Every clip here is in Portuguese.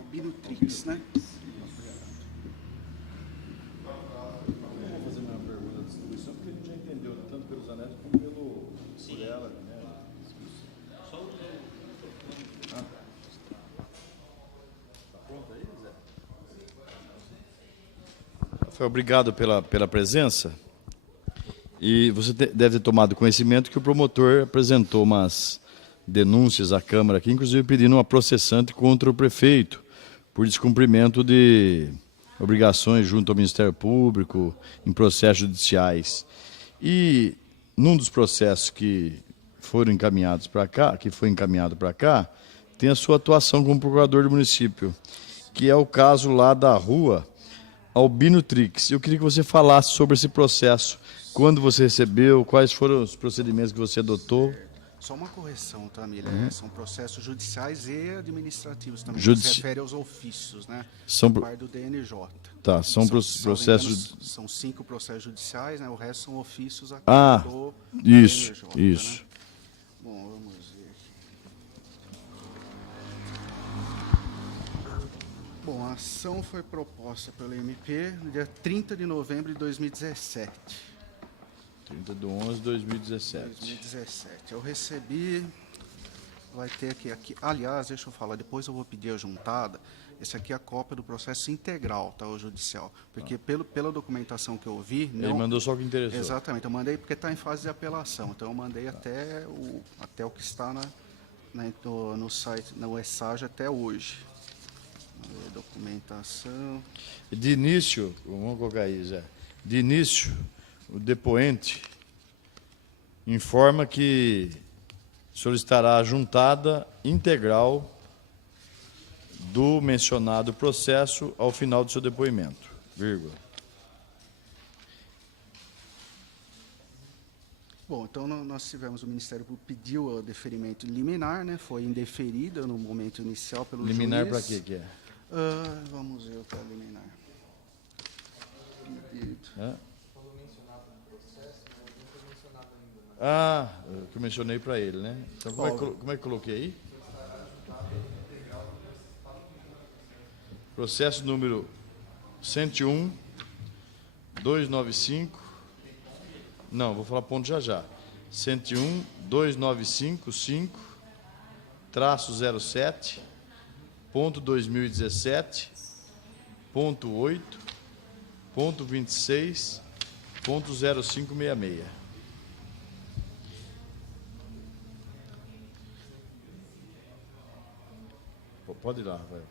Albinotrix, né? Vou fazer uma pergunta da distribuição, porque a gente já entendeu tanto pelos anéis como por ela, né? Tá pronto aí, Zé? Rafael, obrigado pela presença. E você deve ter tomado conhecimento que o promotor apresentou umas denúncias à Câmara aqui, inclusive pedindo uma processante contra o prefeito por descumprimento de obrigações junto ao Ministério Público em processos judiciais. E num dos processos que foram encaminhados para cá, tem a sua atuação como procurador do município, que é o caso lá da rua Albinotrix. Eu queria que você falasse sobre esse processo. Quando você recebeu, quais foram os procedimentos que você adotou? Só uma correção, tá, Mila? São processos judiciais e administrativos também. Se refere aos ofícios, né? São Parte do DNJ. Tá, são processos. São 5 processos judiciais, né? O resto são ofícios aqui do isso, DNJ. isso. Né? Bom, vamos ver aqui. Bom, a ação foi proposta pelo MP no dia 30 de novembro de 2017. 30 de 11 de 2017. 2017. Eu recebi, vai ter aqui. Aliás, deixa eu falar, depois eu vou pedir a juntada. Esse aqui é a cópia do processo integral, tá, o judicial. Porque pela documentação que eu vi... Ele mandou só o que interessou. Exatamente, eu mandei porque está em fase de apelação. Então, eu mandei até o que está no site, no ESAG até hoje. Documentação... De início, vamos colocar aí, Zé. De início, o depoente informa que solicitará a juntada integral do mencionado processo ao final do seu depoimento, vírgula. Bom, então nós tivemos, o Ministério Público pediu o deferimento liminar, né? Foi indeferida no momento inicial pelo juiz. Liminar para quê que é? Vamos ver o que é liminar. Pedido. Que eu mencionei para ele, né? Então, como é que coloquei aí? Processo número 101, 295. Não, vou falar ponto já. 101, 295, 07, ponto 2017, ponto 8, ponto 26, ponto 0566. Pode ir lá, vai.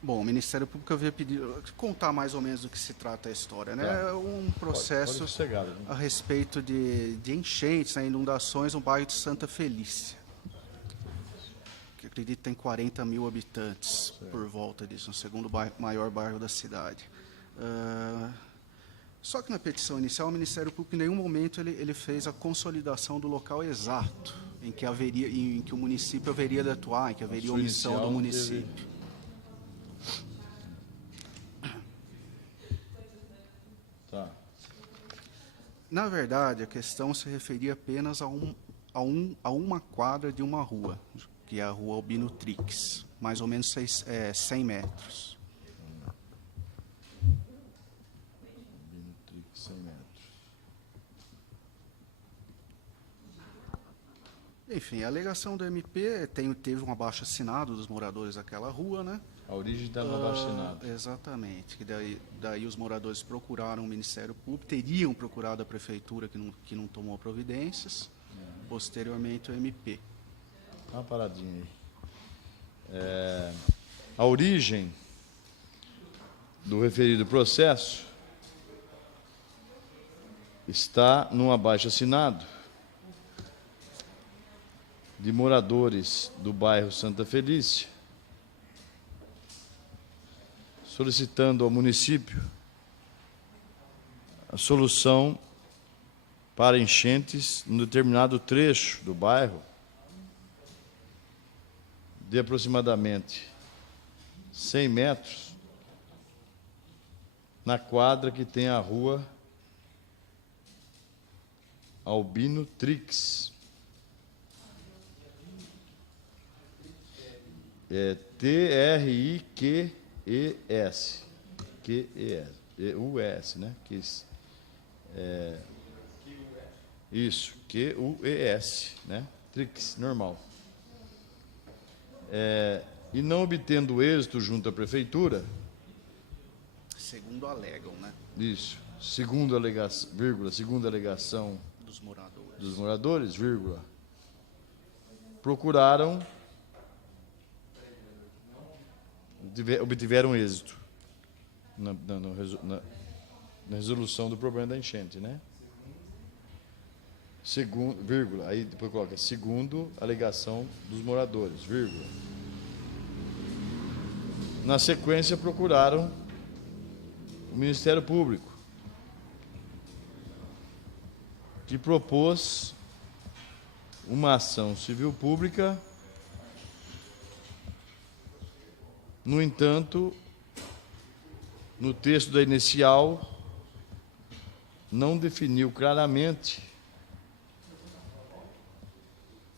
Bom, o Ministério Público havia pedido, contar mais ou menos do que se trata a história, né? É um processo a respeito de enchentes, né, inundações no bairro de Santa Felícia, que acredito tem 40 mil habitantes por volta disso, o segundo maior bairro da cidade. Só que na petição inicial, o Ministério Público em nenhum momento ele fez a consolidação do local exato em que o município haveria de atuar, em que haveria omissão do município. Tá. Na verdade, a questão se referia apenas a uma quadra de uma rua, que é a rua Albinotrix, mais ou menos 100 metros. Albinotrix, 100 metros. Enfim, a alegação do MP teve um abaixo-assinado dos moradores daquela rua, né? A origem está no abaixo-assinado. Exatamente. Que daí os moradores procuraram o Ministério Público, teriam procurado a Prefeitura, que não tomou providências, posteriormente o MP. Dá uma paradinha aí. A origem do referido processo está num abaixo-assinado de moradores do bairro Santa Felícia, solicitando ao município a solução para enchentes num determinado trecho do bairro de aproximadamente 100 metros na quadra que tem a rua Albinotrix. É TRIQES. QES, né? Isso, QUES, né? Trix, normal. E não obtendo êxito junto à prefeitura. Segundo alegam, né? Isso. Segundo alegação, vírgula, segundo alegação dos moradores, vírgula, procuraram, obtiveram êxito na resolução do problema da enchente, né? Segundo, vírgula, aí depois coloca, segundo alegação dos moradores, vírgula. Na sequência, procuraram o Ministério Público, que propôs uma ação civil pública. No entanto, no texto da inicial, não definiu claramente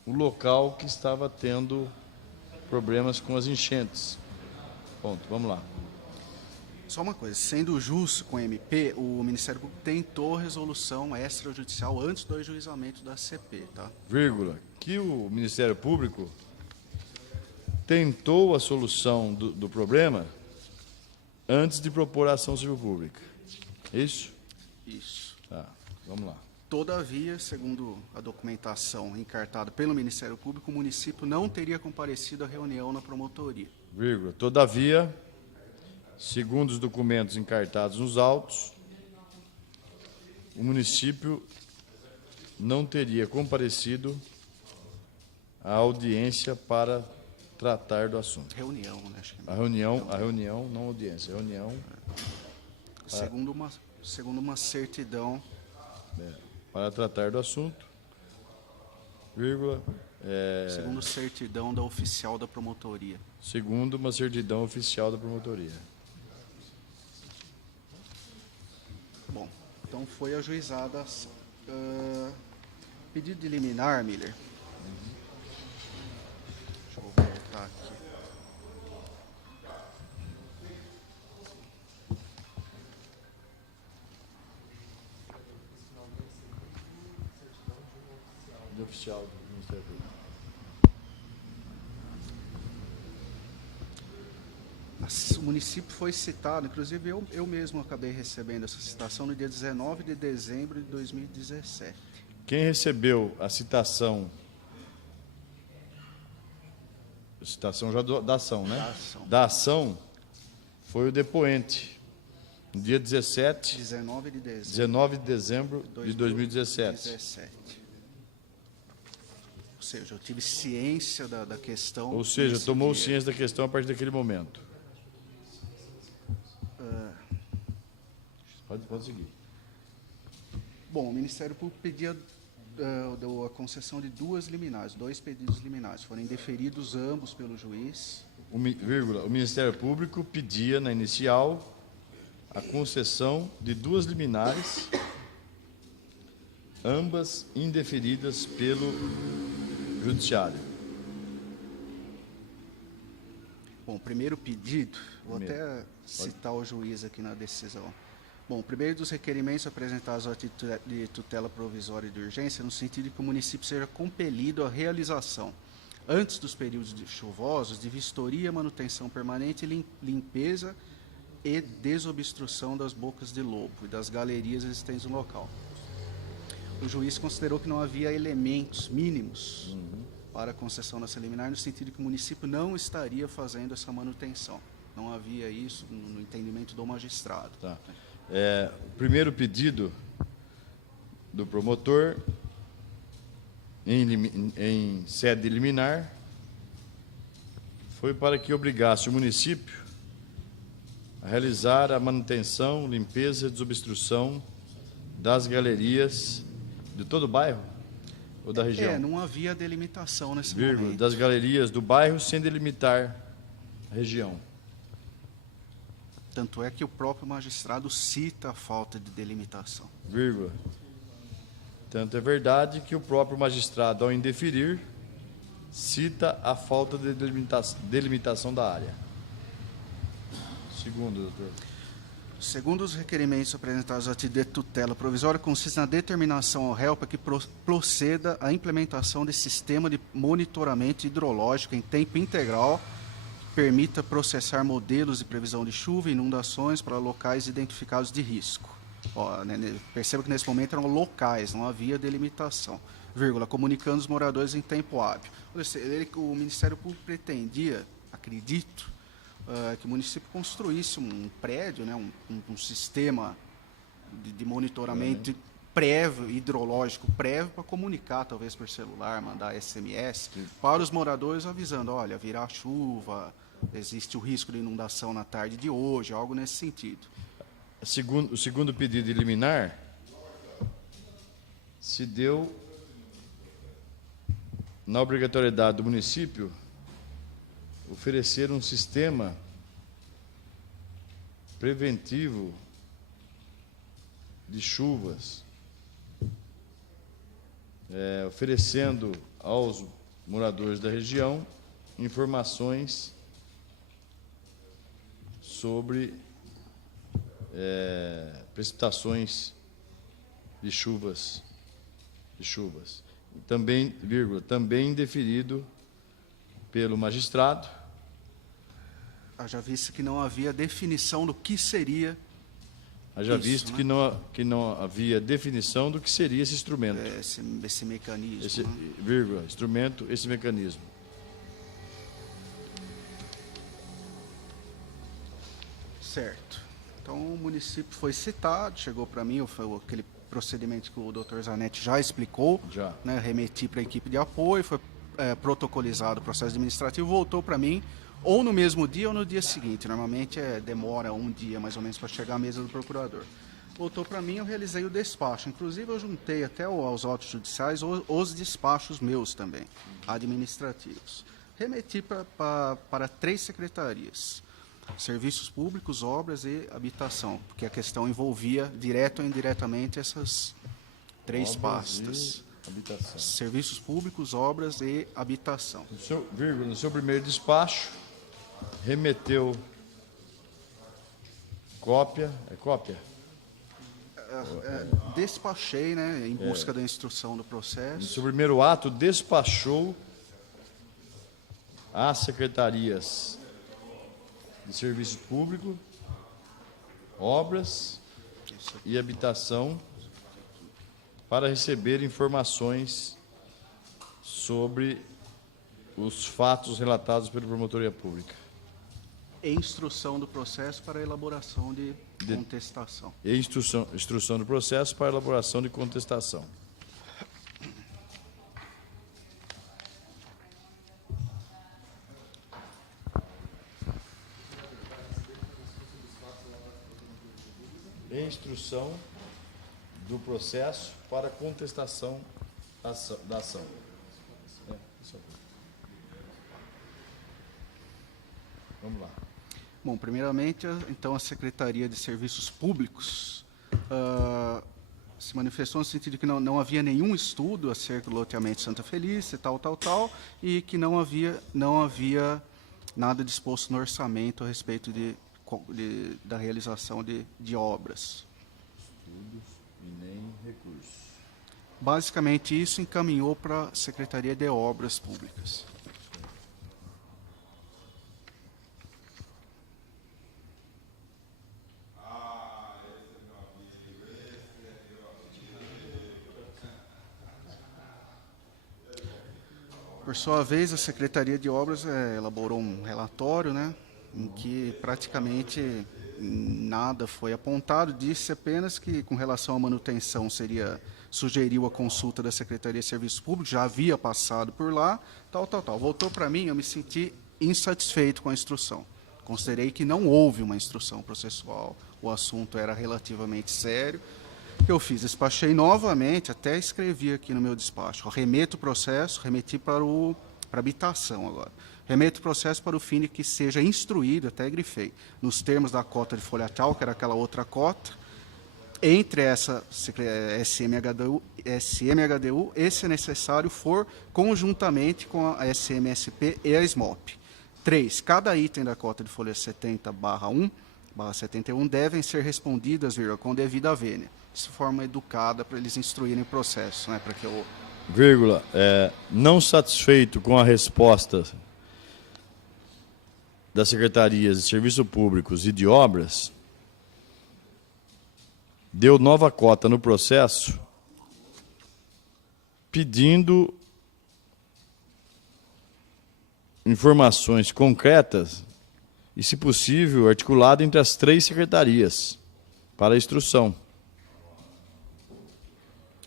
o local que estava tendo problemas com as enchentes. Ponto, vamos lá. Só uma coisa, sendo justo com o MP, o Ministério Público tentou resolução extrajudicial antes do ajuizamento da CP, tá? Vírgula, que o Ministério Público tentou a solução do problema antes de propor a ação civil pública. Isso? Isso. Tá, vamos lá. Todavia, segundo a documentação encartada pelo Ministério Público, o município não teria comparecido à reunião na promotoria. Vírgula, todavia, segundo os documentos encartados nos autos, o município não teria comparecido à audiência para tratar do assunto. Reunião, né? Acho que A reunião, não audiência, reunião. Segundo uma certidão. Para tratar do assunto, vírgula. Segundo certidão da oficial da promotoria. Segundo uma certidão oficial da promotoria. Bom, então foi ajuizada a ação. Pedido de liminar, Miller. Deixa eu voltar aqui. De oficial do Ministério Público. O município foi citado, inclusive eu mesmo acabei recebendo essa citação no dia 19 de dezembro de 2017. Quem recebeu a citação já da ação, né? Da ação foi o depoente, no dia 19 de dezembro de 2017. Ou seja, eu tive ciência da questão. Ou seja, tomou ciência da questão a partir daquele momento. Pode seguir. Bom, o Ministério Público pedia a concessão de dois pedidos liminares. Foram indeferidos ambos pelo juiz. O Ministério Público pedia, na inicial, a concessão de duas liminares, ambas indeferidas pelo Judiciário. Bom, o primeiro pedido, vou até citar o juiz aqui na decisão. Bom, o primeiro dos requerimentos apresentados à título de tutela provisória e de urgência, no sentido de que o município seja compelido à realização, antes dos períodos chuvosos, de vistoria, manutenção permanente, limpeza e desobstrução das bocas de lobo e das galerias existentes no local. O juiz considerou que não havia elementos mínimos para a concessão dessa liminar, no sentido de que o município não estaria fazendo essa manutenção. Não havia isso no entendimento do magistrado. Tá. O primeiro pedido do promotor, em sede liminar, foi para que obrigasse o município a realizar a manutenção, limpeza e desobstrução das galerias de todo o bairro ou da região? Não havia delimitação nesse momento. Das galerias do bairro sem delimitar a região. Tanto é que o próprio magistrado cita a falta de delimitação. Tanto é verdade que o próprio magistrado, ao indeferir, cita a falta de delimitação da área. Segundo, doutor. Segundo os requerimentos apresentados à título de tutela provisória, consiste na determinação ao réu para que proceda à implementação de sistema de monitoramento hidrológico em tempo integral que permita processar modelos de previsão de chuva e inundações para locais identificados de risco. Ó, perceba que nesse momento eram locais, não havia delimitação. Vírgula, comunicando os moradores em tempo hábil. O Ministério Público pretendia, acredito, que o município construísse um prédio, né, um sistema de monitoramento prévio, hidrológico prévio, para comunicar, talvez por celular, mandar SMS para os moradores avisando, olha, virá chuva, existe o risco de inundação na tarde de hoje, algo nesse sentido. O segundo pedido de liminar se deu na obrigatoriedade do município oferecer um sistema preventivo de chuvas, oferecendo aos moradores da região informações sobre precipitações de chuvas. Também, vírgula, também deferido pelo magistrado. Haja visto que não havia definição do que seria Haja visto, né? que não havia definição do que seria esse instrumento. Esse mecanismo. Esse, né? vírgula, instrumento, esse mecanismo. Certo. Então, o município foi citado, chegou para mim, foi aquele procedimento que o doutor Zanetti já explicou, Já. Né, remeti para a equipe de apoio, foi protocolizado o processo administrativo, voltou para mim, ou no mesmo dia ou no dia seguinte. Normalmente demora um dia, mais ou menos, para chegar à mesa do procurador. Voltou para mim, eu realizei o despacho. Inclusive, eu juntei até aos autos judiciais os despachos meus também, administrativos. Remeti para 3 secretarias. Serviços Públicos, Obras e Habitação, porque a questão envolvia, direto ou indiretamente, essas 3 pastas. Habitação. Serviços Públicos, Obras e Habitação. No seu primeiro despacho, remeteu cópia, Despachei, né, em busca da instrução do processo. No seu primeiro ato, despachou às secretarias de Serviço Público, Obras e Habitação para receber informações sobre os fatos relatados pela Promotoria Pública. E instrução do processo para elaboração de contestação. E instrução do processo para elaboração de contestação. E instrução do processo para contestação da ação. Vamos lá. Bom, primeiramente, então, a Secretaria de Serviços Públicos se manifestou no sentido de que não havia nenhum estudo acerca do loteamento Santa Felícia, tal, e que não havia nada disposto no orçamento a respeito da realização de obras. Estudos e nem recursos. Basicamente, isso encaminhou para a Secretaria de Obras Públicas. Por sua vez, a Secretaria de Obras elaborou um relatório, né, em que praticamente nada foi apontado, disse apenas que, com relação à manutenção, sugeriu a consulta da Secretaria de Serviços Públicos, já havia passado por lá, tal. Voltou para mim, eu me senti insatisfeito com a instrução. Considerei que não houve uma instrução processual, o assunto era relativamente sério. O que eu fiz? Despachei novamente, até escrevi aqui no meu despacho. Remeto o processo, remeti para habitação agora. Remeto o processo para o fim de que seja instruído, até grifei, nos termos da cota de folha tal, que era aquela outra cota, entre essa SMHDU e, se necessário for, conjuntamente com a SMSP e a SMOP. 3. Cada item da cota de folha 70/1/71 devem ser respondidas, com devida vênia, de forma educada para eles instruírem o processo, né, para que eu... Vírgula, não satisfeito com a resposta das secretarias de Serviços Públicos e de Obras, deu nova cota no processo, pedindo informações concretas e, se possível, articulado entre as 3 secretarias para a instrução.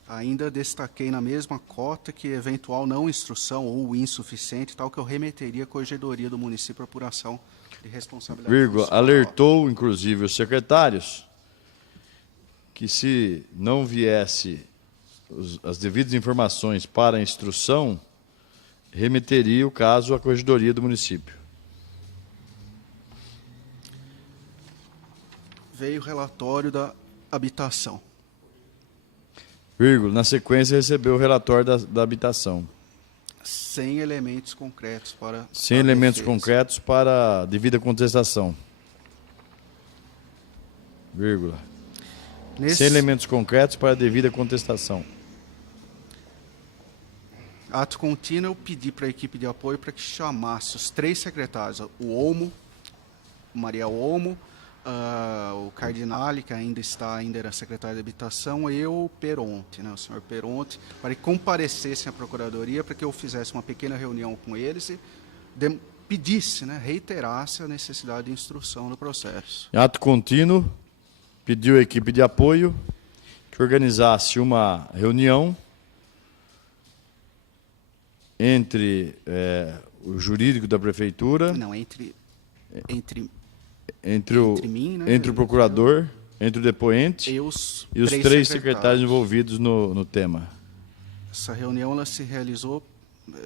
Ainda destaquei na mesma cota que eventual não instrução ou insuficiente, tal que eu remeteria à Corregedoria do Município para apuração de responsabilidade. Vírgula, alertou, inclusive, os secretários que, se não viesse as devidas informações para a instrução, remeteria o caso à Corregedoria do Município. Veio o relatório da habitação. Vírgula, na sequência recebeu o relatório da habitação. Sem elementos concretos para... Sem elementos concretos para a devida contestação. Vírgula. Sem elementos concretos para a devida contestação. Ato contínuo, eu pedi para a equipe de apoio para que chamasse os 3 secretários, o Olmo, Maria Olmo, o Cardinale, que ainda era secretário de Habitação, e o Peronte, né, o senhor Peronte, para que comparecessem à Procuradoria, para que eu fizesse uma pequena reunião com eles e pedisse, né, reiterasse a necessidade de instrução no processo. Ato contínuo, pediu à equipe de apoio que organizasse uma reunião entre o jurídico da Prefeitura... Não, entre mim, né, entre o procurador, entre o depoente e os 3 secretários envolvidos no tema. Essa reunião ela se realizou,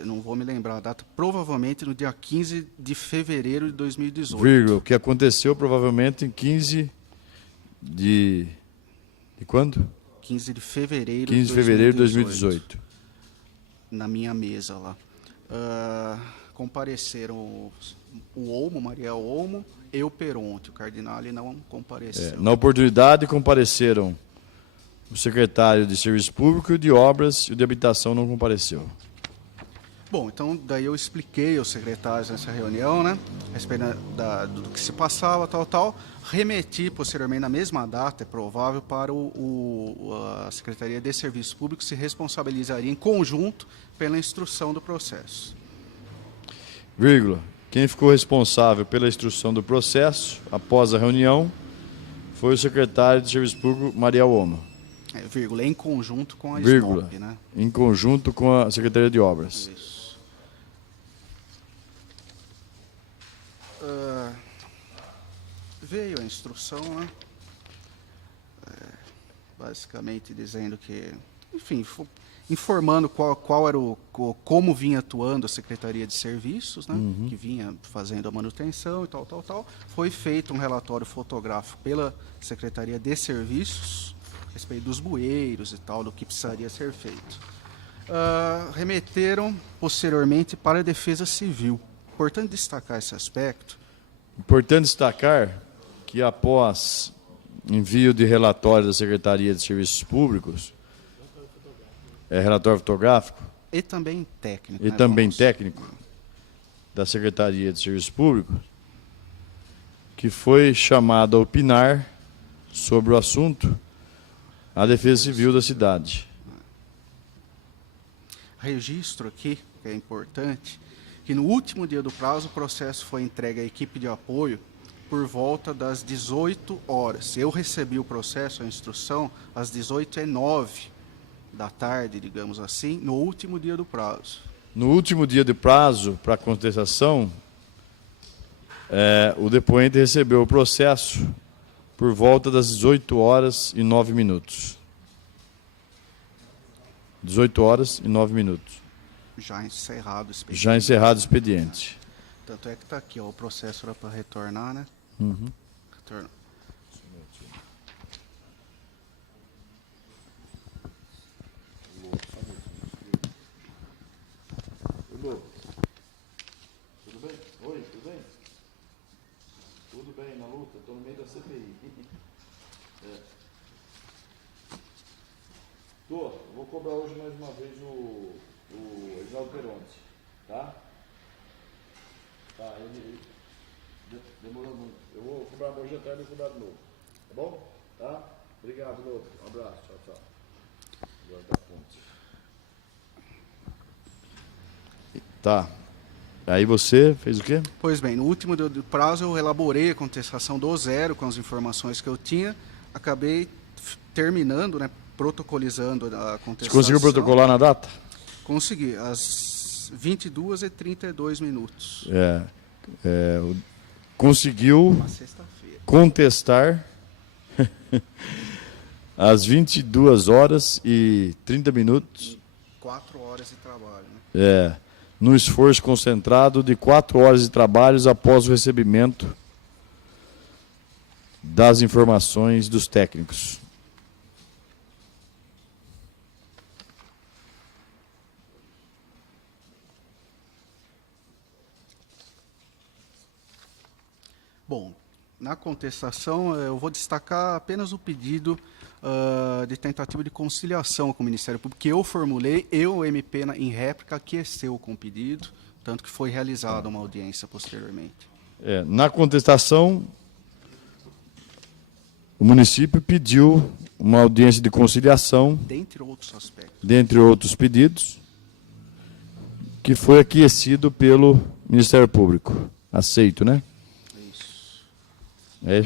não vou me lembrar a data, provavelmente no dia 15 de fevereiro de 2018. Vírgula, o que aconteceu provavelmente em 15 de quando? 15 de fevereiro 15 de fevereiro de 2018. Na minha mesa lá. Compareceram o Olmo, Maria Olmo, e o Peronte. O Cardinale não compareceu. Na oportunidade, compareceram o secretário de Serviço Público e de Obras, e o de Habitação não compareceu. Bom, então daí eu expliquei aos secretários nessa reunião, né, a respeito do que se passava, tal. Remeti posteriormente, na mesma data, é provável, para a Secretaria de Serviços Públicos se responsabilizaria em conjunto pela instrução do processo. Vírgula. Quem ficou responsável pela instrução do processo, após a reunião, foi o secretário de Serviço Público, Maria Olmo. Vírgula, em conjunto com a SMOP, né? Em conjunto com a Secretaria de Obras. Isso. Veio a instrução, né? Basicamente dizendo que, enfim, informando qual era como vinha atuando a Secretaria de Serviços, né, que vinha fazendo a manutenção e tal. Foi feito um relatório fotográfico pela Secretaria de Serviços a respeito dos bueiros e tal, do que precisaria ser feito. Remeteram posteriormente para a Defesa Civil. Importante destacar esse aspecto. Importante destacar que, após envio de relatório da Secretaria de Serviços Públicos, relatório fotográfico e também técnico, e também técnico da Secretaria de Serviços Públicos, que foi chamado a opinar sobre o assunto a Defesa Civil da cidade. Registro aqui, que é importante, que no último dia do prazo o processo foi entregue à equipe de apoio por volta das 18 horas. Eu recebi o processo, a instrução, às 18h09 da tarde, digamos assim, no último dia do prazo. No último dia de prazo para a contestação, o depoente recebeu o processo por volta das 18h09. 18h09. Já encerrado o expediente. Já encerrado o expediente. Tanto é que está aqui, ó, o processo era para retornar, né? estou no meio da CPI. Vou cobrar hoje mais uma vez o Reginaldo Peronte, tá? Tá, ele demorou muito. Eu vou cobrar hoje à tarde e vou cobrar de novo. Tá bom? Tá? Obrigado, Louco. Um abraço. Tchau, tchau. Agora dá ponto. Tá. Aí você fez o quê? Pois bem, no último do prazo eu elaborei a contestação do zero com as informações que eu tinha. Acabei terminando, né, protocolizando a contestação. Você conseguiu protocolar na data? Consegui, às 22h32. Conseguiu Uma sexta-feira. contestar às 22h30. 4 horas de trabalho. Né? No esforço concentrado de 4 horas de trabalhos após o recebimento das informações dos técnicos. Bom, na contestação eu vou destacar apenas o pedido de tentativa de conciliação com o Ministério Público, que eu formulei, o MP em réplica aqueceu com o pedido, tanto que foi realizada uma audiência posteriormente. Na contestação, o município pediu uma audiência de conciliação, dentre outros aspectos. Dentre outros pedidos, que foi aquecido pelo Ministério Público. Aceito, né? Isso.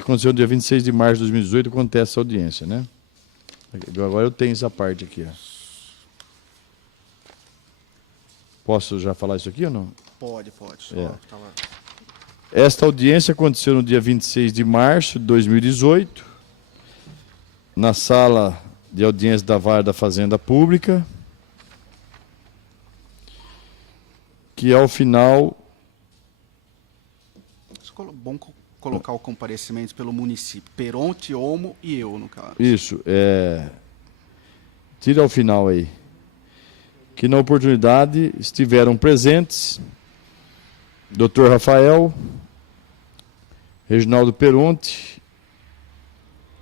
Aconteceu no dia 26 de março de 2018, acontece essa audiência, né? Agora eu tenho essa parte aqui. Ó. Posso já falar isso aqui ou não? Pode. Só tá lá. Esta audiência aconteceu no dia 26 de março de 2018, na sala de audiência da Vara da Fazenda Pública, que ao final... Bom colocar o comparecimento pelo município. Peronte, Olmo e eu, no caso. Isso. Tira ao final aí. Que na oportunidade estiveram presentes Dr. Rafael, Reginaldo Peronte,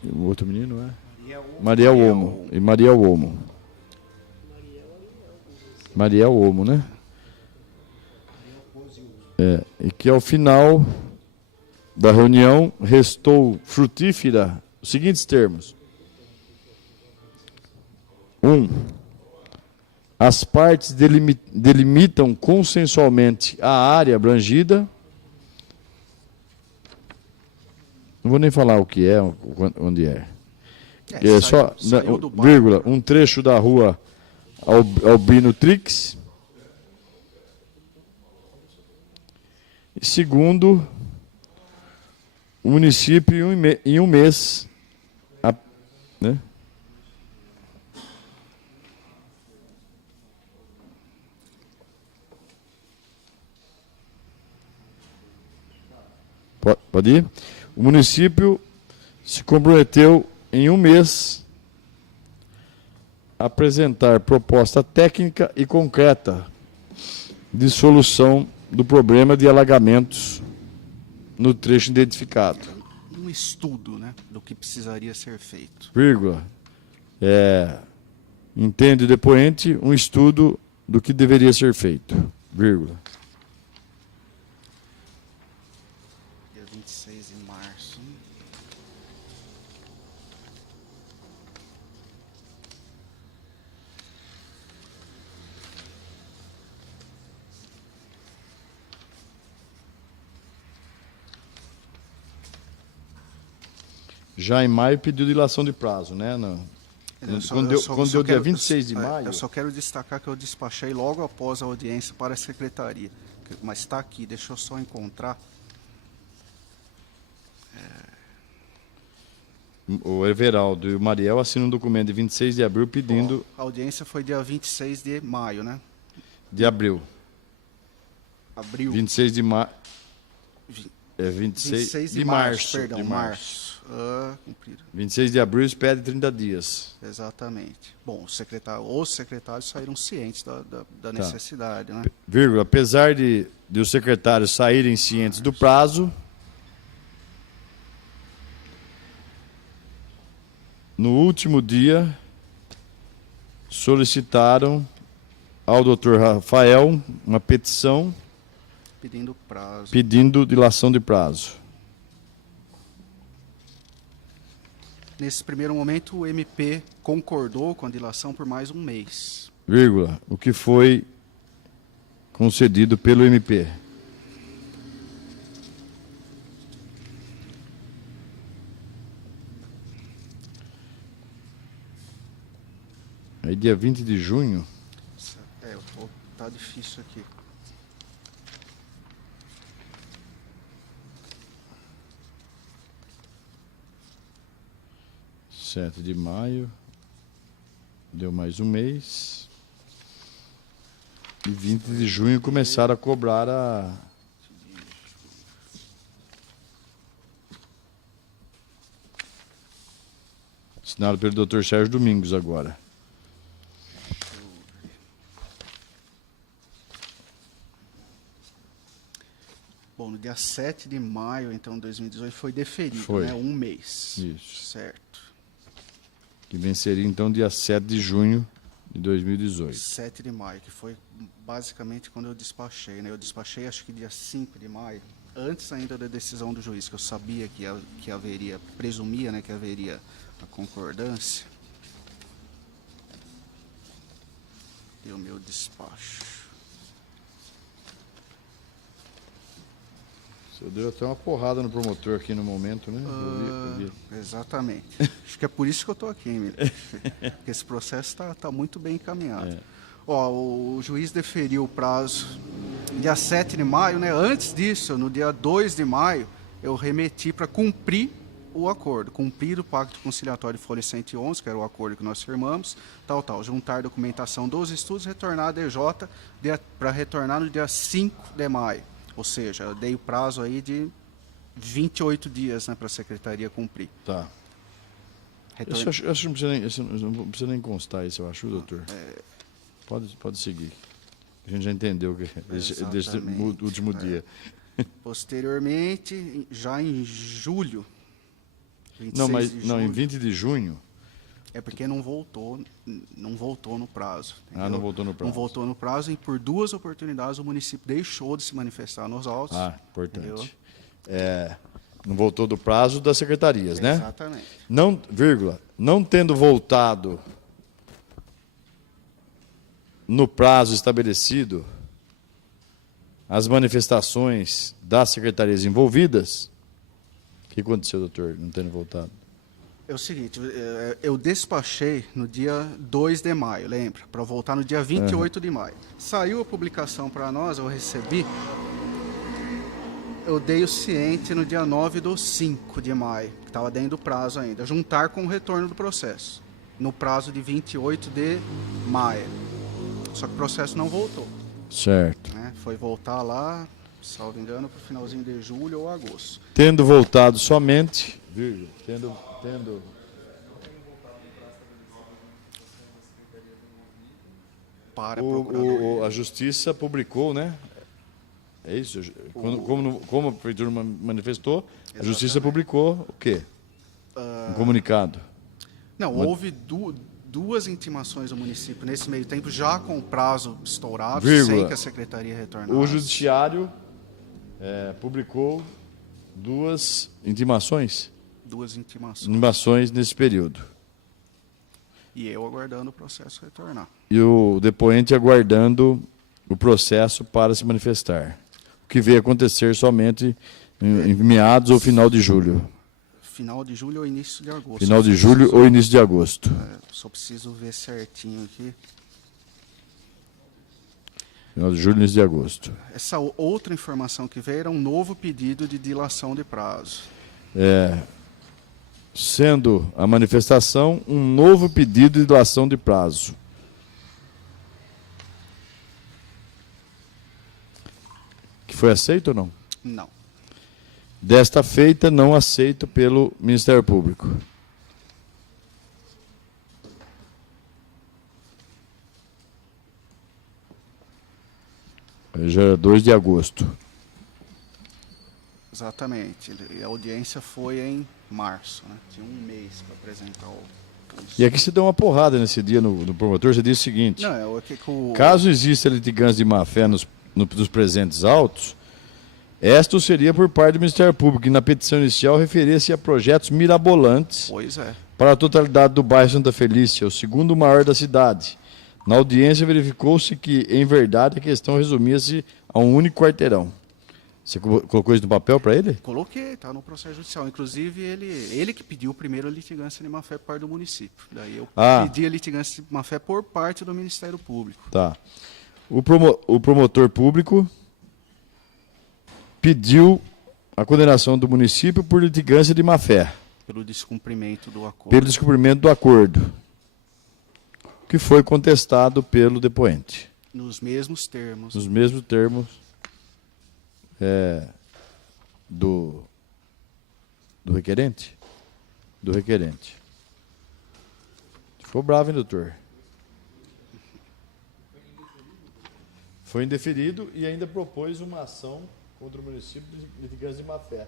e o outro menino Mariel Olmo. E Mariel Olmo. Mariel Olmo, né? E que ao final da reunião restou frutífera os seguintes termos. 1. As partes delimitam consensualmente a área abrangida. Não vou nem falar o que é, onde é. Só, vírgula, um trecho da rua Albino Trix. E segundo, o município em um mês, né? Pode ir? O município se comprometeu em um mês a apresentar proposta técnica e concreta de solução do problema de alagamentos no trecho identificado. Um estudo, né, do que precisaria ser feito. Vírgula. Entende o depoente, um estudo do que deveria ser feito. Vírgula. Dia 26 de março. Já em maio pediu dilação de prazo, né? Quando deu dia 26 de maio... Eu só quero destacar que eu despachei logo após a audiência para a secretaria. Mas está aqui, deixa eu só encontrar. O Everaldo e o Mariel assinam um documento de 26 de abril pedindo... A audiência foi dia 26 de maio, né? De abril. Abril. 26 de maio... 26 de março. Perdão, março. Cumprido. 26 de abril pede 30 dias. Exatamente. Bom, os secretários saíram cientes da necessidade, né? Vírgula, apesar de os secretários saírem cientes do prazo, no último dia, solicitaram ao doutor Rafael uma petição pedindo dilação de prazo. Nesse primeiro momento, o MP concordou com a dilação por mais um mês. Vírgula, o que foi concedido pelo MP. Aí, dia 20 de junho... Tá difícil aqui. Sete de maio, deu mais um mês. E 20 de junho começaram a cobrar a... Assinado pelo Dr. Sérgio Domingos agora. Bom, no dia 7 de maio, então, de 2018, foi deferido, foi. Né? Um mês. Isso. Certo. Que venceria, então, dia 7 de junho de 2018. 7 de maio, que foi basicamente quando eu despachei, né? Eu despachei, acho que dia 5 de maio, antes ainda da decisão do juiz, que eu sabia que haveria, presumia, né, que haveria a concordância. E o meu despacho. Você deu até uma porrada no promotor aqui no momento, né? Eu vi. Exatamente. Acho que é por isso que eu estou aqui, Emílio. Porque esse processo está muito bem encaminhado. Ó, o juiz deferiu o prazo dia 7 de maio, né? Antes disso, no dia 2 de maio, eu remeti para cumprir o acordo. Cumprir o pacto conciliatório folha 111, que era o acordo que nós firmamos, juntar documentação dos estudos, retornar a DJ para retornar no dia 5 de maio. Ou seja, eu dei o prazo aí de 28 dias, né, para a secretaria cumprir. Tá. Eu acho que não precisa nem constar isso, eu acho, doutor. Pode seguir. A gente já entendeu que desse último dia. Posteriormente, já em julho, 26 de julho, não, em 20 de junho. É porque não voltou no prazo. Entendeu? Ah, não voltou no prazo. Não voltou no prazo e por 2 oportunidades o município deixou de se manifestar nos autos. Ah, importante. Não voltou do prazo das secretarias, né? Exatamente. Não, não tendo voltado no prazo estabelecido as manifestações das secretarias envolvidas, o que aconteceu, doutor, não tendo voltado? É o seguinte, eu despachei no dia 2 de maio, lembra? Para voltar no dia 28 de maio. Saiu a publicação para nós, eu recebi. Eu dei o ciente no dia 9 do 5 de maio, que estava dentro do prazo ainda, juntar com o retorno do processo, no prazo de 28 de maio. Só que o processo não voltou. Certo. Né? Foi voltar lá, salvo engano, para o finalzinho de julho ou agosto. Tendo voltado somente, tendo para a Justiça publicou, né? É isso? Como a Prefeitura manifestou, a Justiça publicou o quê? Um comunicado. Não, houve duas intimações do município nesse meio tempo, já com o prazo estourado, sem que a Secretaria retornasse. O Judiciário publicou 2 intimações? 2 intimações. Intimações nesse período. E eu aguardando o processo retornar. E o depoente aguardando o processo para se manifestar. O que veio acontecer somente em meados ou final de julho. Final de julho ou início de agosto. Final de julho ou início de agosto. Só preciso ver certinho aqui. Final de julho e início de agosto. Essa outra informação que veio era um novo pedido de dilação de prazo. Sendo a manifestação um novo pedido de dilação de prazo. Que foi aceito ou não? Não. Desta feita, não aceito pelo Ministério Público. Já é 2 de agosto. Exatamente. E a audiência foi em março, né? Tinha um mês para apresentar E aqui você deu uma porrada nesse dia no promotor, você disse o seguinte: Não, caso exista litigância de má-fé nos presentes autos, esta seria por parte do Ministério Público, que na petição inicial referia-se a projetos mirabolantes Pois é. para a totalidade do bairro Santa Felícia, o segundo maior da cidade. Na audiência verificou-se que, em verdade, a questão resumia-se a um único quarteirão. Você colocou isso no papel para ele? Coloquei, está no processo judicial. Inclusive, ele que pediu primeiro a litigância de má-fé por parte do município. Daí eu pedi a litigância de má-fé por parte do Ministério Público. Tá. O promotor público pediu a condenação do município por litigância de má-fé. Pelo descumprimento do acordo. Pelo descumprimento do acordo, que foi contestado pelo depoente. Nos mesmos termos. Nos mesmos termos do requerente? Do requerente. Ficou bravo, hein, doutor? Foi indeferido e ainda propôs uma ação contra o município de litigância de má-fé.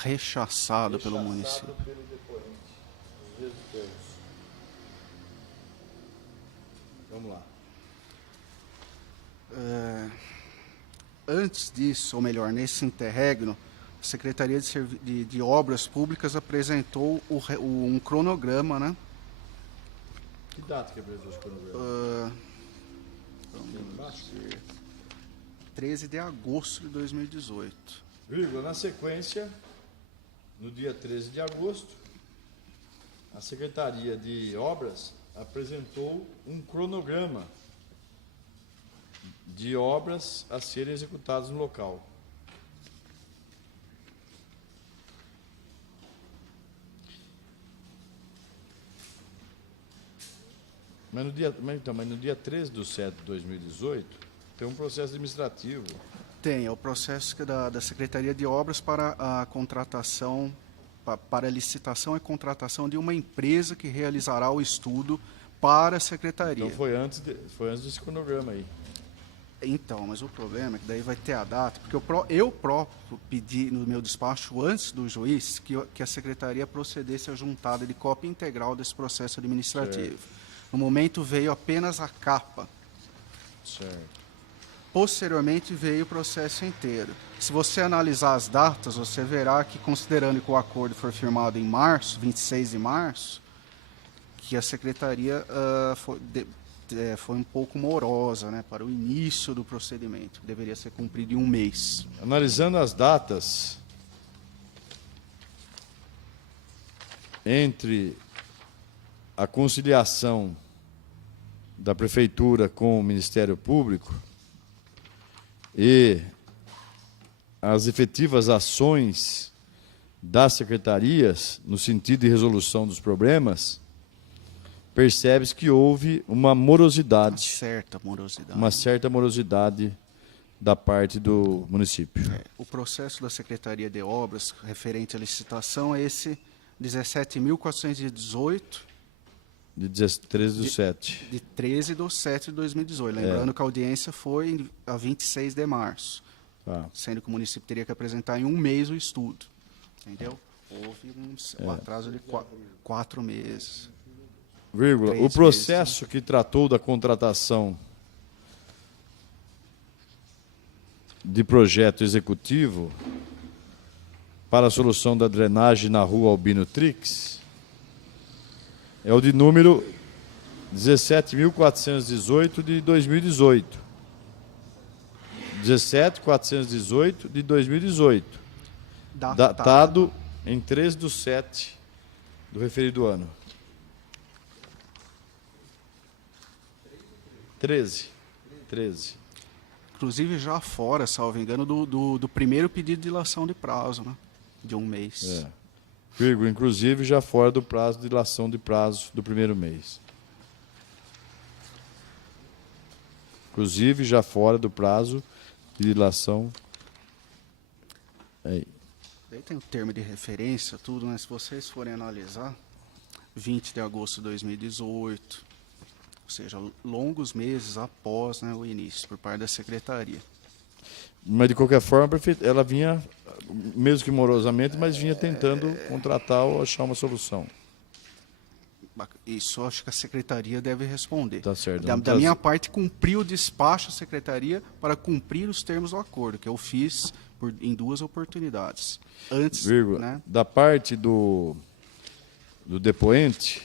Rechaçado pelo município. Pelo depoente, nos mesmos termos. Vamos lá. Antes disso, ou melhor, nesse interregno, a Secretaria de Obras Públicas apresentou um cronograma, né? Que data que apresentou esse cronograma? Vamos ver. 13 de agosto de 2018. Vírgula, na sequência, no dia 13 de agosto, a Secretaria de Obras apresentou um cronograma de obras a serem executadas no local. Mas no dia 13 de 7 de 2018, tem um processo administrativo. Tem, é o processo da Secretaria de Obras para a contratação, para a licitação e contratação de uma empresa que realizará o estudo para a Secretaria. Então foi antes desse cronograma aí. Então, mas o problema é que daí vai ter a data, porque eu próprio pedi no meu despacho, antes do juiz, que a Secretaria procedesse à juntada de cópia integral desse processo administrativo. Certo. No momento veio apenas a capa. Certo. Posteriormente veio o processo inteiro. Se você analisar as datas, você verá que, considerando que o acordo foi firmado em março, 26 de março, que a Secretaria foi um pouco morosa, né, para o início do procedimento, que deveria ser cumprido em um mês. Analisando as datas entre a conciliação da Prefeitura com o Ministério Público e as efetivas ações das secretarias no sentido de resolução dos problemas, percebe-se que houve uma morosidade. Uma certa morosidade da parte do município. O processo da Secretaria de Obras referente à licitação é esse 17.418 de 13 do 7. De 13 de 7 de 2018. Lembrando que a audiência foi a 26 de março. Sendo que o município teria que apresentar em um mês o estudo. Entendeu? Houve um atraso de 4 meses. Vírgula, o processo que tratou da contratação de projeto executivo para a solução da drenagem na rua Albino Trix é o de número 17.418 de 2018. 17.418 de 2018. Datado em 13 de 7 do referido ano. 13. Inclusive já fora, salvo engano, do primeiro pedido de dilação de prazo, né? De um mês. Vírgula, inclusive já fora do prazo de dilação de prazo do primeiro mês. Inclusive já fora do prazo de dilação. Daí tem o termo de referência, tudo, né? Se vocês forem analisar, 20 de agosto de 2018, ou seja, longos meses após, né, o início, por parte da secretaria. Mas, de qualquer forma, ela vinha, mesmo que morosamente, mas vinha tentando contratar ou achar uma solução. Isso acho que a secretaria deve responder. Tá certo. Da minha parte, cumpri o despacho à secretaria para cumprir os termos do acordo, que eu fiz em 2 oportunidades. Antes, né? Da parte do depoente,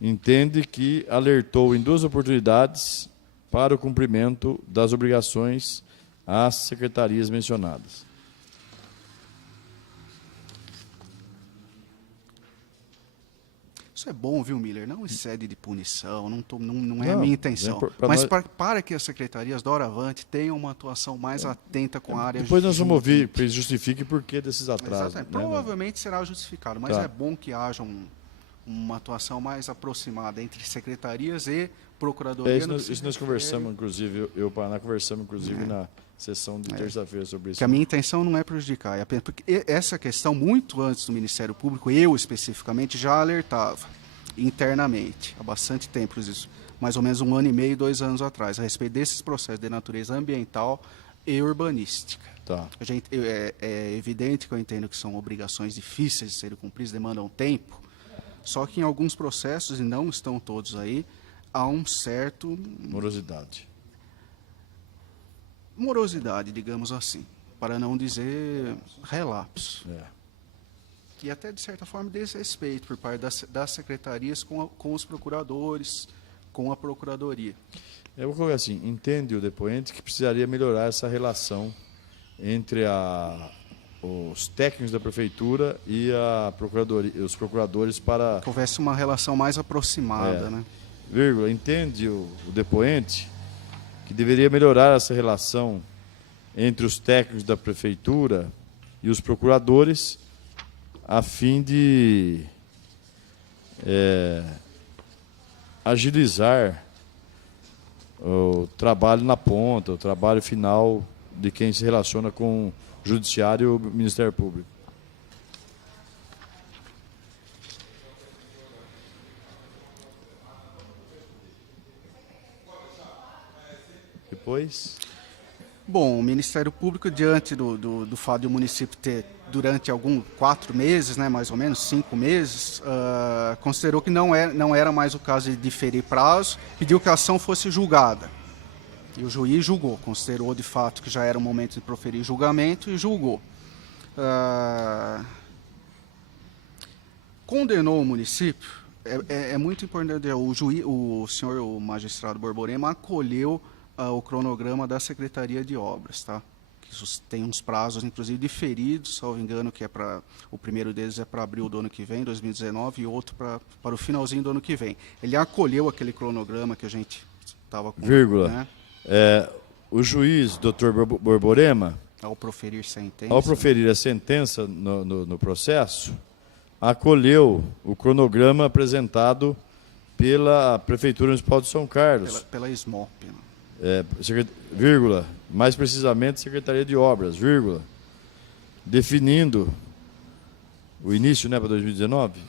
entende que alertou em 2 oportunidades para o cumprimento das obrigações às secretarias mencionadas. Isso é bom, viu, Miller? Não excede de punição, não é a minha intenção. Mas para que as secretarias doravante tenham uma atuação mais atenta com a área depois nós vamos ouvir, justifique por que desses atrasos. Né? Provavelmente será justificado, mas é bom que haja uma atuação mais aproximada entre secretarias e procuradoria. Isso nós conversamos, inclusive, eu e o Paraná conversamos, inclusive, na sessão de terça-feira sobre isso. Que a minha intenção não é prejudicar, é apenas porque essa questão, muito antes do Ministério Público, eu especificamente já alertava internamente, há bastante tempo isso, mais ou menos 1 ano e meio, 2 anos atrás, a respeito desses processos de natureza ambiental e urbanística. Tá. É evidente que eu entendo que são obrigações difíceis de serem cumpridas, demandam tempo, só que em alguns processos, e não estão todos aí, há um certo... Morosidade, digamos assim, para não dizer relapso. E até, de certa forma, desrespeito por parte das secretarias com os procuradores, com a procuradoria. Eu vou colocar assim, entende o depoente que precisaria melhorar essa relação entre os técnicos da prefeitura e a procuradoria, os procuradores para... Que houvesse uma relação mais aproximada, né? Entende o depoente que deveria melhorar essa relação entre os técnicos da prefeitura e os procuradores a fim de agilizar o trabalho na ponta, o trabalho final de quem se relaciona com o Judiciário e o Ministério Público. Depois... Bom, o Ministério Público, diante do fato de o município ter, durante 4 meses, né, mais ou menos, 5 meses, considerou que não era mais o caso de diferir prazo, pediu que a ação fosse julgada. E o juiz julgou, considerou de fato que já era o momento de proferir julgamento e julgou. Condenou o município, é muito importante, o senhor, o magistrado Borborema, acolheu o cronograma da Secretaria de Obras, tá? Que tem uns prazos, inclusive, diferidos, salvo engano, que o primeiro deles é para abril do ano que vem, 2019, e outro para o finalzinho do ano que vem. Ele acolheu aquele cronograma que a gente estava com... Né? O juiz, Dr. Borborema, ao proferir a sentença no processo, acolheu o cronograma apresentado pela Prefeitura Municipal de São Carlos. Pela SMOP, né? Mais precisamente Secretaria de Obras, definindo o início, né, para 2019?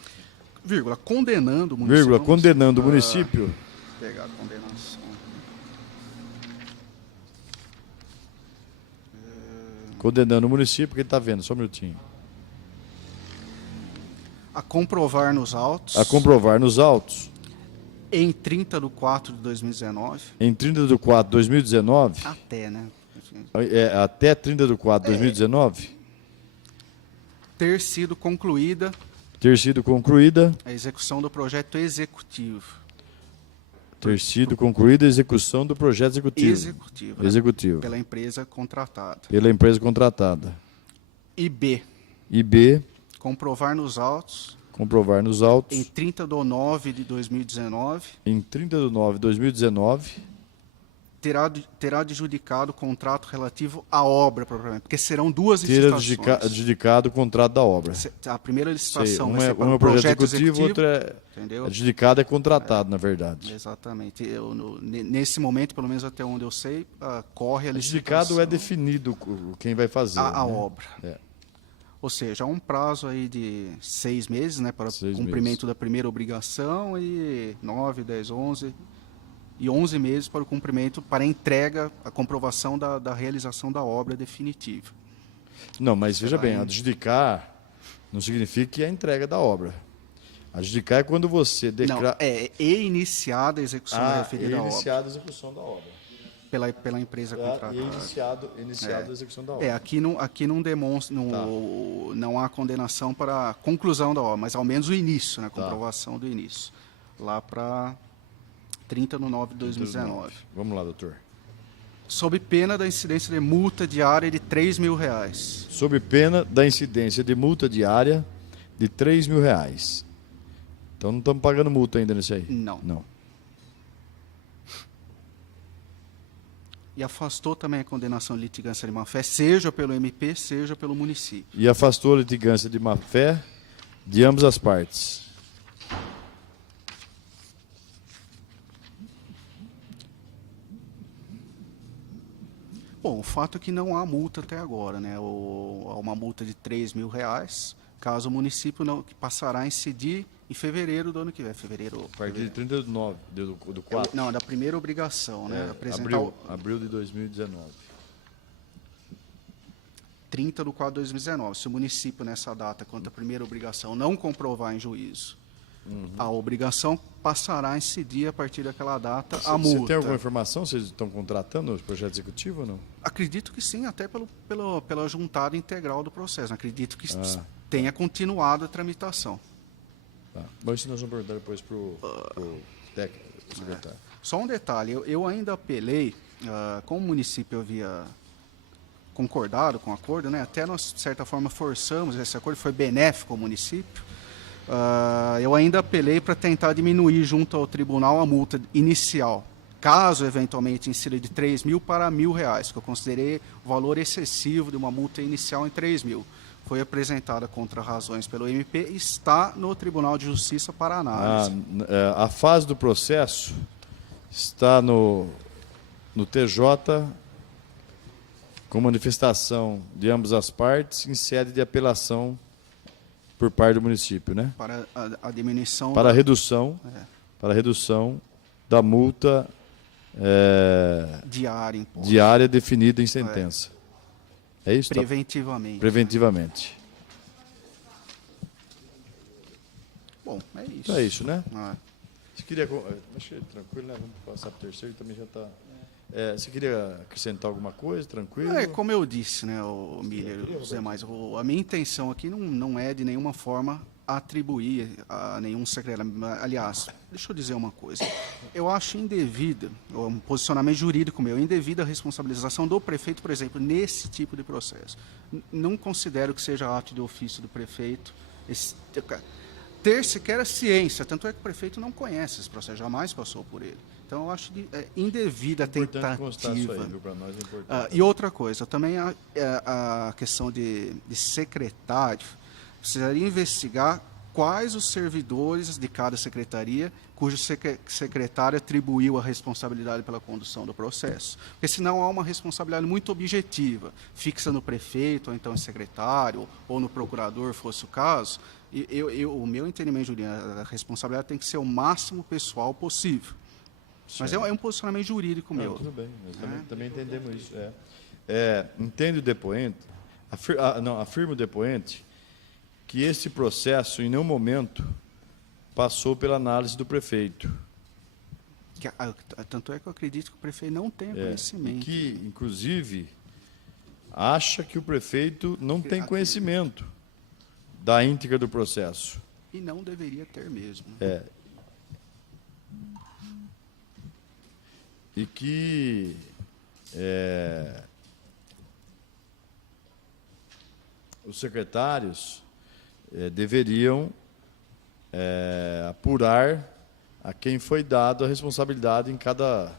Condenando o município. Condenando o município. Pegar a condenação. Condenando o município, porque ele está vendo, só um minutinho. A comprovar nos autos. Em 30/4 de 2019. Em 30/4 de 2019. Até, né? Até 30/4 de 2019. Ter sido concluída. A execução do projeto executivo. Ter sido concluída a execução do projeto executivo. Pela empresa contratada. E B. Comprovar nos autos. Em 30/9 de 2019. Terá adjudicado o contrato relativo à obra, propriamente, porque serão 2 licitações. Terá adjudicado o contrato da obra. A primeira licitação vai ser para o projeto executivo, outra adjudicado é contratado, na verdade. Exatamente. Nesse momento, pelo menos até onde eu sei, corre a licitação. Adjudicado é definido quem vai fazer. A obra. Ou seja, há um prazo aí de 6 meses, né, para cumprimento da primeira obrigação e 9, 10, 11 e 11 meses para o cumprimento, para a entrega, a comprovação da realização da obra definitiva. Não, mas veja bem, adjudicar não significa que é a entrega da obra. Adjudicar é quando você declara... Não, é iniciada a execução da referida obra. Iniciada a execução da obra. Pela empresa contratada. Iniciado a execução da obra. Aqui não demonstra, não há condenação para a conclusão da obra, mas ao menos o início, né, a comprovação do início. Lá para 30/9/2019. Vamos lá, doutor. Sob pena da incidência de multa diária de R$3.000. Sob pena da incidência de multa diária de R$3.000. Então não estamos pagando multa ainda nesse aí? Não. E afastou também a condenação de litigância de má-fé, seja pelo MP, seja pelo município. E afastou a litigância de má-fé de ambas as partes. Bom, o fato é que não há multa até agora, né? Há uma multa de R$3.000, caso o município não, que passará a incidir em fevereiro do ano que vem. A partir de 30/9 do 4. Não, da primeira obrigação, né? Abril de 2019. 30/4/2019. Se o município, nessa data, quanto à primeira obrigação, não comprovar em juízo, a obrigação passará a incidir a partir daquela data a multa. Você tem alguma informação se eles estão contratando o projeto executivo ou não? Acredito que sim, até pela juntada integral do processo. Acredito que tenha continuado a tramitação. Tá. Bom, isso nós vamos perguntar depois para o técnico, secretário. Só um detalhe, eu ainda apelei, como o município havia concordado com o acordo, né? Até nós, de certa forma, forçamos, esse acordo foi benéfico ao município. Eu ainda apelei para tentar diminuir junto ao tribunal a multa inicial, caso eventualmente incida de R$3.000 para R$1.000, que eu considerei o valor excessivo de uma multa inicial em R$3.000. Foi apresentada contra razões pelo MP e está no Tribunal de Justiça para análise. A fase do processo está no TJ com manifestação de ambas as partes em sede de apelação por parte do município, né? Para a diminuição... Para a redução, para a redução da multa diária definida em sentença. É isso? Preventivamente. Preventivamente. Bom, é isso. Então é isso, né? Você queria... Acho que tranquilo, né? Vamos passar para o terceiro, também já está... você queria acrescentar alguma coisa, tranquilo? Como eu disse, né, o Miller, os demais, a minha intenção aqui não é de nenhuma forma atribuir a nenhum secretário. Aliás, deixa eu dizer uma coisa. Eu acho indevida, um posicionamento jurídico meu, indevida a responsabilização do prefeito, por exemplo, nesse tipo de processo. Não considero que seja ato de ofício do prefeito ter sequer a ciência, tanto é que o prefeito não conhece esse processo, jamais passou por ele. Então, eu acho indevida a tentativa. Constar isso aí, viu? Para nós é importante. E outra coisa, também a questão de secretário, precisaria investigar quais os servidores de cada secretaria cujo secretário atribuiu a responsabilidade pela condução do processo. Porque senão há uma responsabilidade muito objetiva, fixa no prefeito, ou então em secretário, ou no procurador, fosse o caso. O meu entendimento, Juliana, a responsabilidade tem que ser o máximo pessoal possível. Mas é um posicionamento jurídico meu. Tudo bem, nós também entendemos isso. Entende o depoente, afirma o depoente que esse processo, em nenhum momento, passou pela análise do prefeito. Tanto é que eu acredito que o prefeito não tem conhecimento. E que, inclusive, acha que o prefeito não tem conhecimento da íntegra do processo. E não deveria ter mesmo. E que os secretários deveriam apurar a quem foi dado a responsabilidade em cada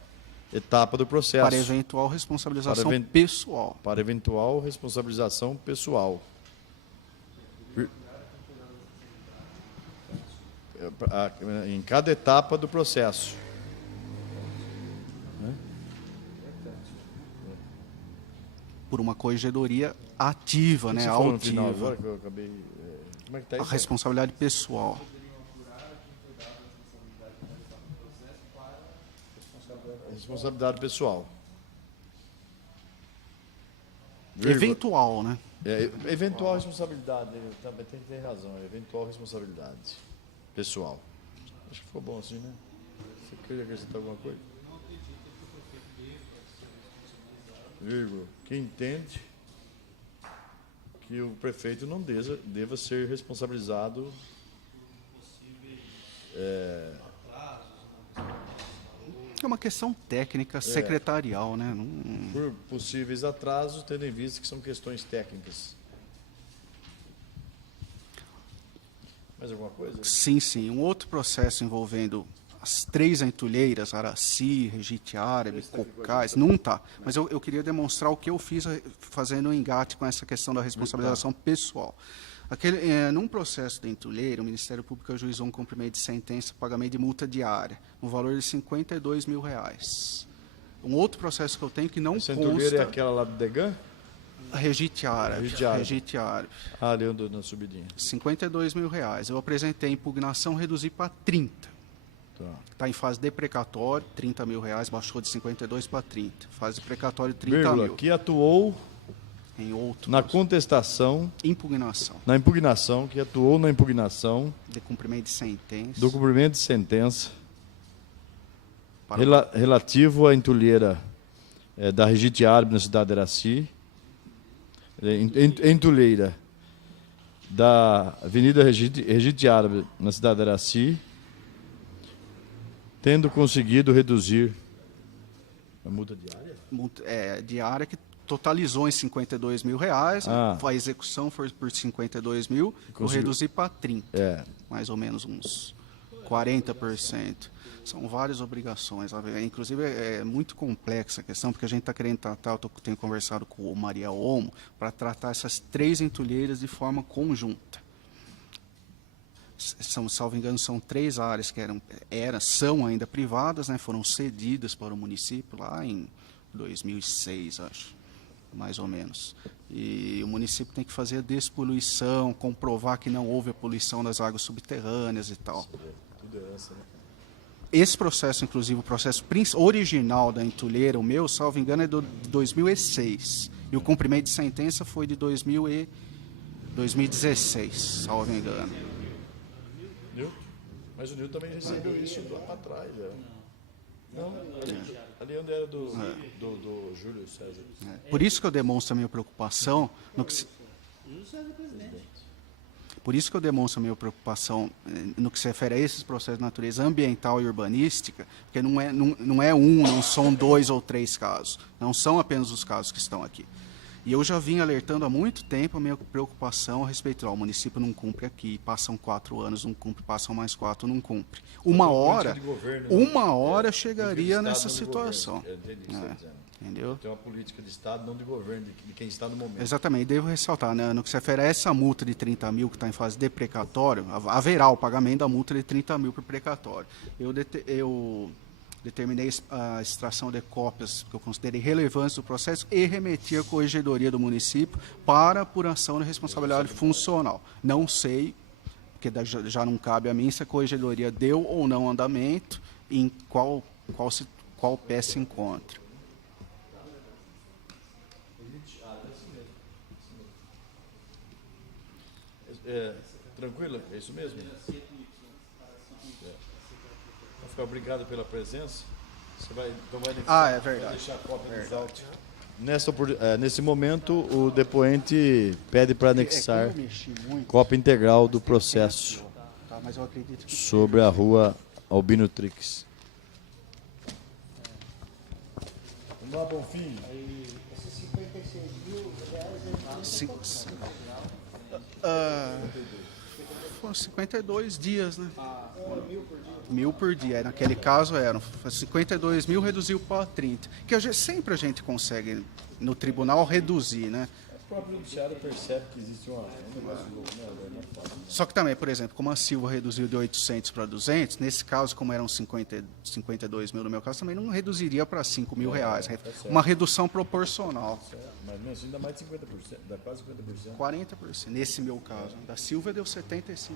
etapa do processo. Para eventual responsabilização pessoal. Para eventual responsabilização pessoal. Em cada etapa do processo. Por uma corregedoria ativa, né, altiva. No final agora que eu acabei, como é que tá isso? A responsabilidade pessoal. Responsabilidade pessoal. Eventual, né? Eventual responsabilidade, também tem que ter razão, eventual responsabilidade pessoal. Acho que ficou bom assim, né? Você queria acrescentar alguma coisa? Vírgula, que entende que o prefeito não deva ser responsabilizado É uma questão técnica, secretarial, né? por possíveis atrasos, tendo em vista que são questões técnicas. Mais alguma coisa? Sim, sim. Um outro processo envolvendo as 3 entulheiras, Araci, Regite Árabe, Cocais, não está. Mas eu queria demonstrar o que eu fiz fazendo um engate com essa questão da responsabilização pessoal. Num processo de entulheira, o Ministério Público ajuizou um cumprimento de sentença, pagamento de multa diária, no valor de R$52 mil. Um outro processo que eu tenho que não Essa consta... entulheira é aquela lá do Degan? Regite Árabe. Regite Árabe. Ali na subidinha. R$52 mil. Eu apresentei impugnação, reduzi para 30. Está em fase deprecatório, R$30 mil, baixou de 52 para 30. Fase deprecatório, 30 mil. Que atuou em outro na contestação, na impugnação, que atuou na impugnação de cumprimento de sentença, do cumprimento de sentença relativo à entulheira da Regite Árabe na cidade de Araci, entulheira da Avenida Regite Árabe na cidade de Araci, tendo conseguido reduzir a multa diária? Diária que totalizou em R$52 mil, a execução foi por 52 mil, eu reduzi para 30, mais ou menos uns 40%. São várias obrigações, inclusive é muito complexa a questão, porque a gente está querendo tratar, eu tenho conversado com o Maria Olmo, para tratar essas 3 entulheiras de forma conjunta. Salvo engano, são 3 áreas que são ainda privadas, né, foram cedidas para o município lá em 2006, acho, mais ou menos. E o município tem que fazer a despoluição, comprovar que não houve a poluição das águas subterrâneas e tal. Tudo é essa, né? Esse processo, inclusive, o processo original da entulheira, o meu, salvo engano, é de 2006. E o cumprimento de sentença foi de 2016, salvo engano. Mas o Nilton também recebeu isso lá para trás. Não, ali onde era do Júlio César. Por isso que eu demonstro a minha preocupação no que se... Por isso que eu demonstro a minha preocupação no que se refere a esses processos de natureza ambiental e urbanística, porque não são 2 ou 3 casos, não são apenas os casos que estão aqui. E eu já vim alertando há muito tempo a minha preocupação a respeito. O município não cumpre aqui, passam 4 anos, não cumpre, passam mais 4, não cumpre. Uma hora chegaria nessa situação. Entendeu? Tem uma política de Estado, não de governo, de quem está no momento. Exatamente, devo ressaltar, né, no que se refere a essa multa de 30 mil que está em fase de precatório, haverá o pagamento da multa de 30 mil por precatório. Eu determinei a extração de cópias que eu considerei relevantes do processo e remeti à corregedoria do município para apuração de responsabilidade funcional. Não sei, porque já não cabe a mim, se a corregedoria deu ou não andamento, em qual pé se encontra. Tranquilo? É isso mesmo? Obrigado pela presença. Você vai é verdade. Vai deixar a cópia dos autos. Nesse momento, o depoente pede para anexar cópia integral do processo sobre a rua Albino Trix. Vamos lá, Bonfim. Esses 56 mil reais foram 52 dias, né? 1.000 por dia. 1.000 por dia. Naquele caso eram 52 mil, reduziu para 30. Que sempre a gente consegue, no tribunal, reduzir, né? O próprio judiciário percebe que existe uma... Só que também, por exemplo, como a Silva reduziu de 800 para 200, nesse caso, como eram 52 mil no meu caso, também não reduziria para 5 mil reais. Uma redução proporcional. Mas mesmo assim dá mais de 50%, dá quase 50%. 40%, nesse meu caso. Da Silva deu 75%.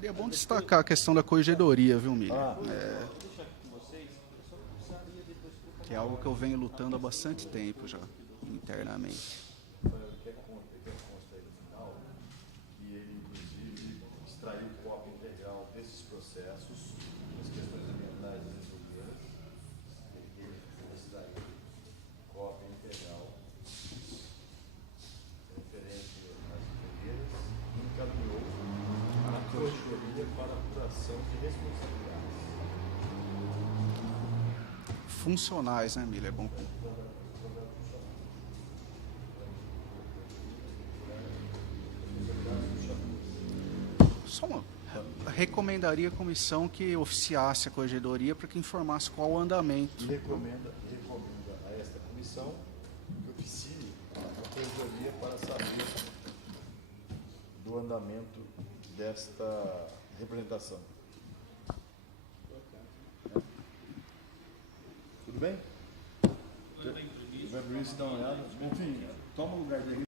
Seria bom destacar a questão da corregedoria, viu, Miller? Que é algo que eu venho lutando há bastante tempo já, internamente. Quer consta aí no final que ele, inclusive, extraiu cópia integral desses processos, das questões ambientais resolvidas. Ele extraiu cópia integral referente às bandeiras e encaminhou a corregedoria para apuração de responsabilidades. Funcionais, né, Miller? É bom. Só uma. Recomendaria a comissão que oficiasse a corregedoria para que informasse qual o andamento. Recomenda a esta comissão que oficie a corregedoria para saber do andamento desta representação. Tudo bem? Tudo bem. Vai por isso, dá uma olhada. Enfim, toma o lugar dele.